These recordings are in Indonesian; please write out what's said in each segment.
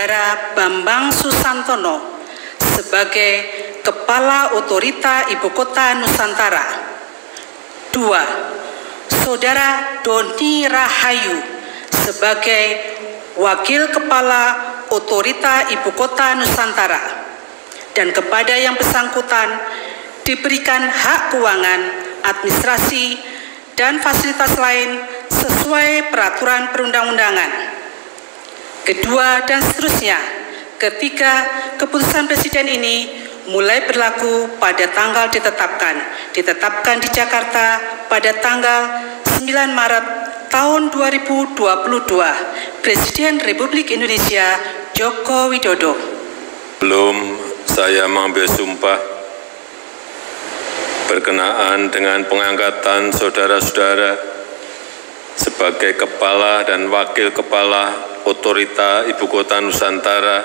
Saudara Bambang Susantono sebagai Kepala Otorita Ibu Kota Nusantara. 2. Saudara Doni Rahayu sebagai Wakil Kepala Otorita Ibu Kota Nusantara. Dan kepada yang bersangkutan diberikan hak keuangan, administrasi, dan fasilitas lain sesuai peraturan perundang-undangan. Kedua, dan seterusnya. Ketiga, keputusan Presiden ini mulai berlaku pada tanggal ditetapkan di Jakarta pada tanggal 9 Maret tahun 2022. Presiden Republik Indonesia Joko Widodo. Sebelum saya mengambil sumpah berkenaan dengan pengangkatan saudara-saudara sebagai Kepala dan Wakil Kepala Otorita Ibu Kota Nusantara,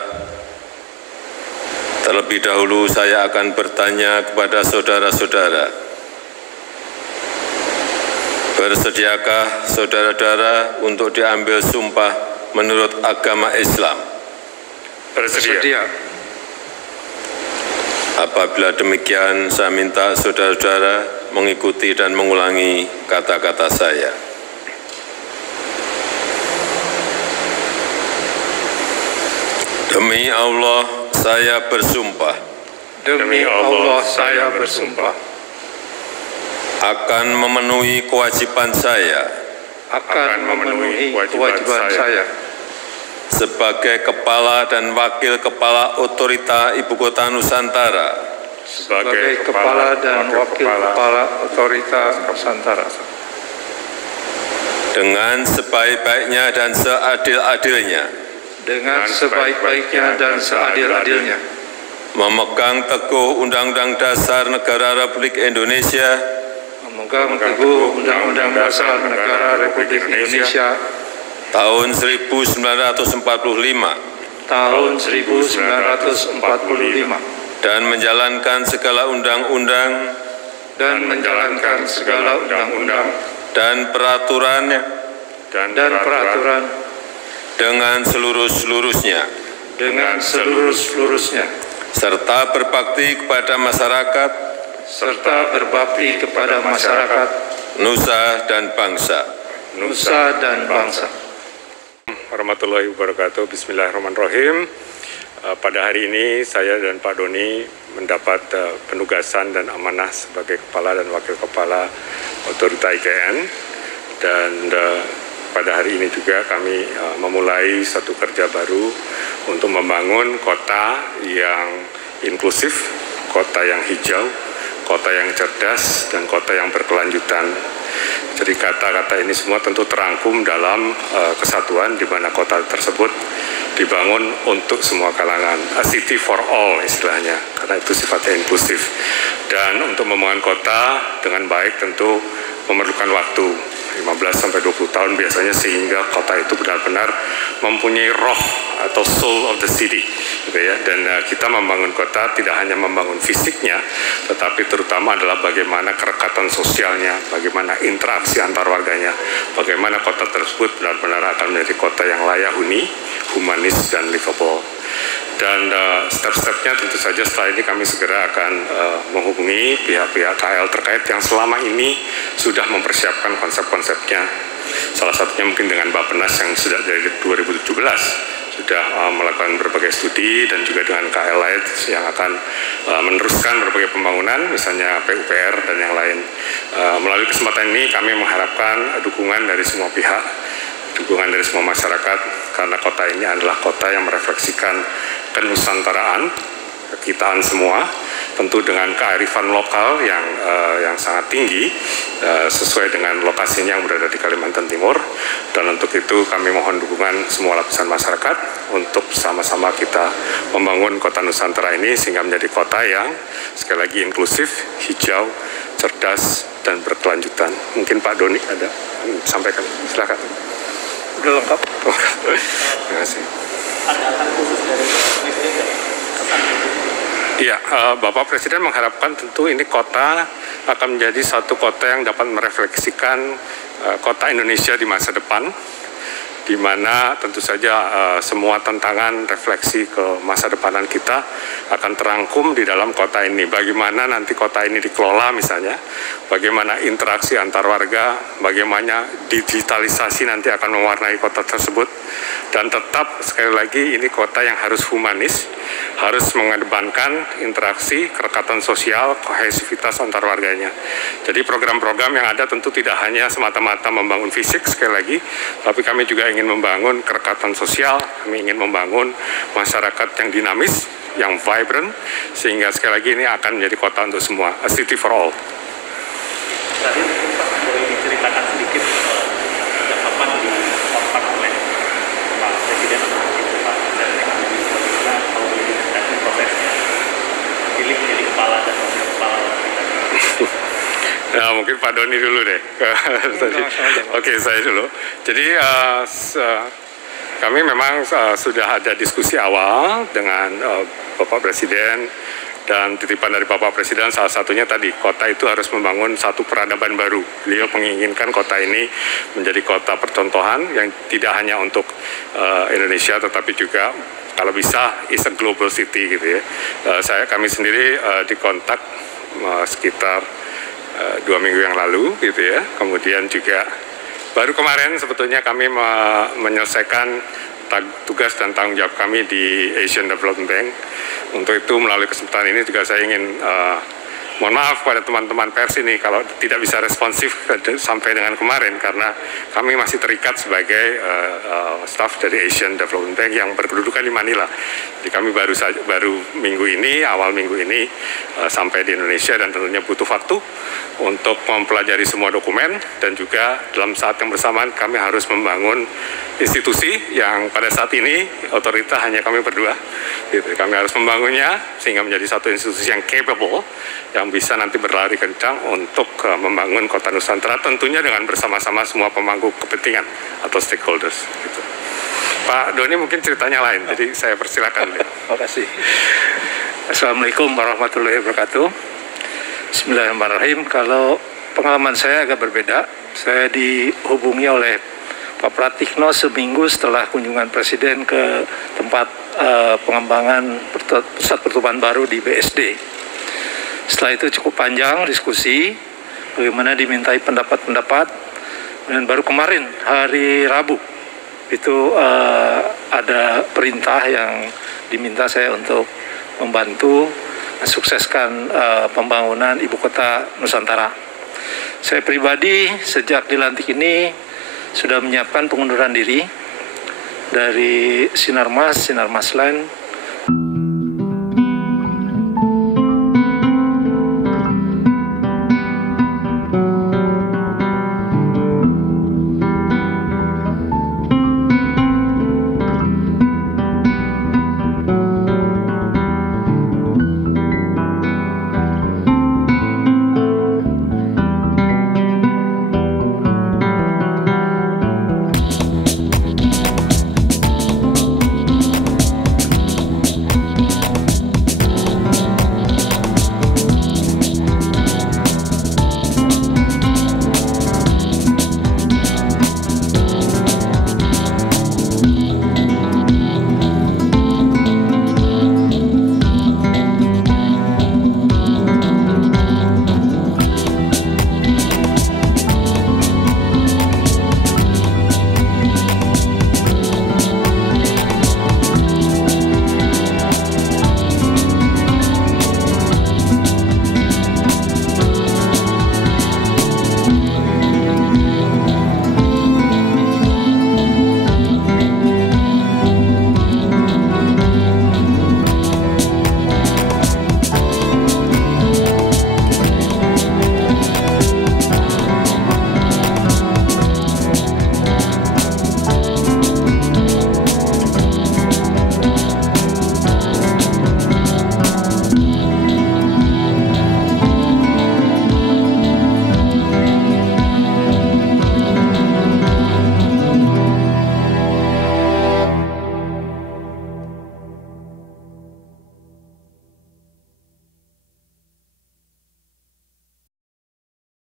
terlebih dahulu saya akan bertanya kepada saudara-saudara, bersediakah saudara-saudara untuk diambil sumpah menurut agama Islam? Bersedia. Apabila demikian, saya minta saudara-saudara mengikuti dan mengulangi kata-kata saya. Demi Allah, saya bersumpah. Demi Allah, saya bersumpah. Akan memenuhi kewajiban saya. Akan memenuhi kewajiban saya. Sebagai Kepala dan Wakil Kepala Otorita Ibu Kota Nusantara. Sebagai Kepala dan Wakil Kepala Otorita Nusantara. Dengan sebaik-baiknya dan seadil-adilnya. Dengan sebaik-baiknya dan seadil-adilnya. Memegang teguh Undang-Undang Dasar Negara Republik Indonesia. Memegang teguh Undang-Undang Dasar Negara Republik Indonesia. Tahun 1945. Tahun 1945. Dan menjalankan segala undang-undang. Dan menjalankan segala undang-undang. Dan peraturannya. Dan peraturan. Dengan seluruh-seluruhnya. Dengan seluruh-seluruhnya. Serta berbakti kepada masyarakat. Serta berbakti kepada masyarakat. Nusa dan bangsa. Nusa dan bangsa. Warahmatullahi wabarakatuh. Bismillahirrahmanirrahim. Pada hari ini saya dan Pak Doni mendapat penugasan dan amanah sebagai Kepala dan Wakil Kepala Otorita IKN. Dan pada hari ini juga kami memulai satu kerja baru untuk membangun kota yang inklusif, kota yang hijau, kota yang cerdas, dan kota yang berkelanjutan. Jadi kata-kata ini semua tentu terangkum dalam kesatuan di mana kota tersebut dibangun untuk semua kalangan, a city for all istilahnya, karena itu sifatnya inklusif. Dan untuk membangun kota dengan baik tentu memerlukan waktu 15-20 tahun biasanya, sehingga kota itu benar-benar mempunyai roh atau soul of the city, gitu ya. Dan kita membangun kota tidak hanya membangun fisiknya, tetapi terutama adalah bagaimana kerekatan sosialnya, bagaimana interaksi antar warganya, bagaimana kota tersebut benar-benar akan menjadi kota yang layak huni, humanis, dan livable. Dan step-stepnya tentu saja setelah ini kami segera akan menghubungi pihak-pihak KL terkait yang selama ini sudah mempersiapkan konsep-konsepnya. Salah satunya mungkin dengan Bappenas yang sudah dari 2017 sudah melakukan berbagai studi, dan juga dengan KL lain yang akan meneruskan berbagai pembangunan, misalnya PUPR dan yang lain. Melalui kesempatan ini kami mengharapkan dukungan dari semua pihak, dukungan dari semua masyarakat, karena kota ini adalah kota yang merefleksikan kenusantaraan, kekitaan semua, tentu dengan kearifan lokal yang sangat tinggi, sesuai dengan lokasinya yang berada di Kalimantan Timur. Dan untuk itu kami mohon dukungan semua lapisan masyarakat untuk sama-sama kita membangun kota Nusantara ini sehingga menjadi kota yang sekali lagi inklusif, hijau, cerdas, dan berkelanjutan. Mungkin Pak Doni ada sampaikan, silakan. Udah lengkap. Terima kasih. Iya, Bapak Presiden mengharapkan tentu ini kota akan menjadi satu kota yang dapat merefleksikan kota Indonesia di masa depan, di mana tentu saja semua tantangan refleksi ke masa depanan kita akan terangkum di dalam kota ini. Bagaimana nanti kota ini dikelola misalnya, bagaimana interaksi antar warga, bagaimana digitalisasi nanti akan mewarnai kota tersebut, dan tetap sekali lagi ini kota yang harus humanis, harus mengedepankan interaksi, kerekatan sosial, kohesivitas antar warganya. Jadi program-program yang ada tentu tidak hanya semata-mata membangun fisik sekali lagi, tapi kami juga ingin membangun kerekatan sosial, kami ingin membangun masyarakat yang dinamis, yang vibrant, sehingga sekali lagi ini akan menjadi kota untuk semua, a city for all. Tadi Pak boleh diceritakan sedikit sejak kapan dikontak oleh Pak Presiden atau Pak Presiden bagaimana kalau boleh diceritakan prosesnya pilih jadi kepala dan wakil kepala. Ya, mungkin Pak Doni dulu deh. Oke, saya dulu. Jadi kami memang sudah ada diskusi awal dengan Bapak Presiden, dan titipan dari Bapak Presiden salah satunya tadi, kota itu harus membangun satu peradaban baru. Beliau menginginkan kota ini menjadi kota percontohan yang tidak hanya untuk Indonesia tetapi juga kalau bisa is a global city gitu ya. Kami sendiri dikontak sekitar 2 minggu yang lalu gitu ya. Kemudian juga baru kemarin sebetulnya kami menyelesaikan tugas dan tanggung jawab kami di Asian Development Bank. Untuk itu melalui kesempatan ini juga saya ingin mohon maaf pada teman-teman pers ini kalau tidak bisa responsif sampai dengan kemarin, karena kami masih terikat sebagai staf dari Asian Development Bank yang berkedudukan di Manila. Jadi kami baru minggu ini, awal minggu ini sampai di Indonesia, dan tentunya butuh waktu untuk mempelajari semua dokumen, dan juga dalam saat yang bersamaan kami harus membangun institusi yang pada saat ini otorita hanya kami berdua. Gitu. Kami harus membangunnya sehingga menjadi satu institusi yang capable, yang bisa nanti berlari kencang untuk membangun kota Nusantara, tentunya dengan bersama-sama semua pemangku kepentingan atau stakeholders. Gitu. Pak Doni mungkin ceritanya lain, jadi saya persilakan. Terima kasih. Assalamualaikum warahmatullahi wabarakatuh. Bismillahirrahmanirrahim. Kalau pengalaman saya agak berbeda, saya dihubungi oleh Pak Pratikno seminggu setelah kunjungan Presiden ke tempat pengembangan pusat pertumbuhan baru di BSD. Setelah itu cukup panjang diskusi, bagaimana dimintai pendapat-pendapat, dan baru kemarin hari Rabu itu ada perintah yang diminta saya untuk membantu mensukseskan pembangunan ibu kota Nusantara. Saya pribadi sejak dilantik ini sudah menyiapkan pengunduran diri dari Sinarmas Land,